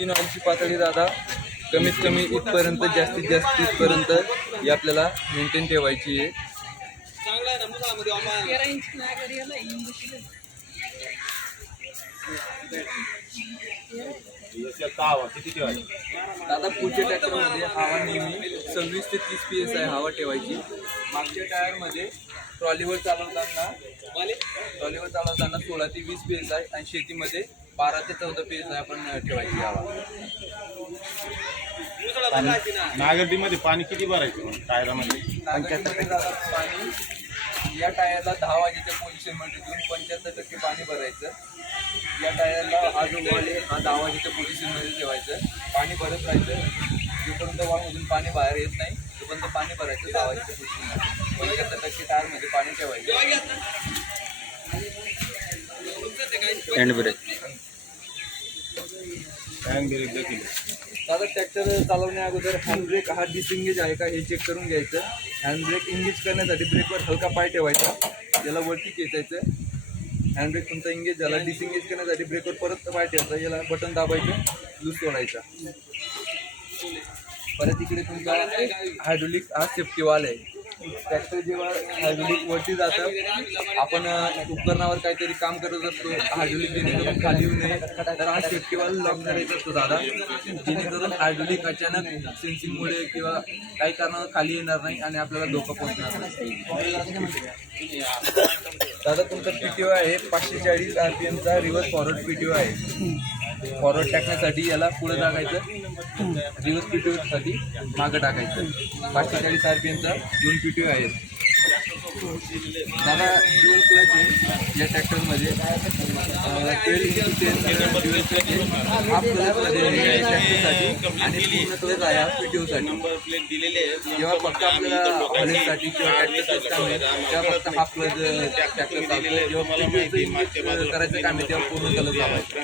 Engine ऑइलची पातळी दादा कमीत कमी इथपर्यंत जास्तीत जास्त इथपर्यंत ही आपल्याला मेंटेन ठेवायची आहे. दादा पुढच्या ट्रॅक्टरमध्ये हवा नेहमी 26 ते 30 PS आहे हवा ठेवायची. मागच्या टायरमध्ये ट्रॉलीवर चालवताना 16 ते 20 PS आहे आणि शेतीमध्ये 12 ते 14 PS आहे आपण ठेवायची हवा. नागरडीमध्ये पाणी किती भरायचं टायरामध्ये? पाणी या टायरला 10 वाजेच्या पोझिशनमध्ये घेऊन 75% पाणी भरायचं. या टायरला हा जो वॉल आहे हा 10 वाजेच्या पोझिशनमध्ये ठेवायचं. पाणी भरत राहायचं जोपर्यंत वॉलमधून पाणी बाहेर येत नाही तोपर्यंत पाणी भरायचं 10 वाजेच्या पोझिशनमध्ये. 75% टायरमध्ये पाणी ठेवायचं. हँड ब्रेक देखील दादा ट्रॅक्टर चालवण्या अगोदर हँड ब्रेक हा डिसएंगेज आहे का हे चेक करून घ्यायचं. हँड ब्रेक एंगेज करण्यासाठी ब्रेकवर हलका पाय ठेवायचा, याला वरती खेचायचं. हँड ब्रेक तुमचा एंगेज झाला, डिसएंगेज करण्यासाठी ब्रेकवर परत पाय ठेवायचा, याला बटन दाबायचं, लूज सोडायचा. परत इकडे तुमचा हायड्रोलिक हा सेफ्टी वाल आहे. ट्रॅक्टर जेव्हा हायड्रोलिक वरती जातं आपण उपकरणावर काहीतरी काम करत असतो, हायड्रोलिक जेणेकरून खाली येऊ नये तर हा सेफ्टी वाल लॉक करायचा असतो दादा, जेणेकरून हायड्रोलिक अचानक सेन्सिंगमुळे किंवा काही कारणावर खाली येणार नाही आणि आपल्याला धोका पोहोचणार नाही. दादा तुमचा PTO आहे 540 RPMचा रिव्हर्स फॉरवर्ड PTO आहे. फॉरवर्ड टाकण्यासाठी याला पुढे टाकायचं, रिव्हर्स PTO साठी मागं टाकायचं. 540 RPMचा 2 PTO आहेत. दादा ड्युअल क्लच आहे या ट्रॅक्टरमध्ये, 12x10 ड्युअल क्लच आहे. हाफ क्लचमध्ये ट्रॅक्टरसाठी आणि पूर्ण क्लच आहे हा PTOसाठी. जेव्हा फक्त आपल्याला हॉलिंगसाठी किंवा ट्रॅक्टर काम आहे तेव्हा फक्त हाफ क्लच ट्रॅक्टर चालतो. जेव्हा PTO करायचं काम आहे तेव्हा पूर्ण क्लच लावायचं.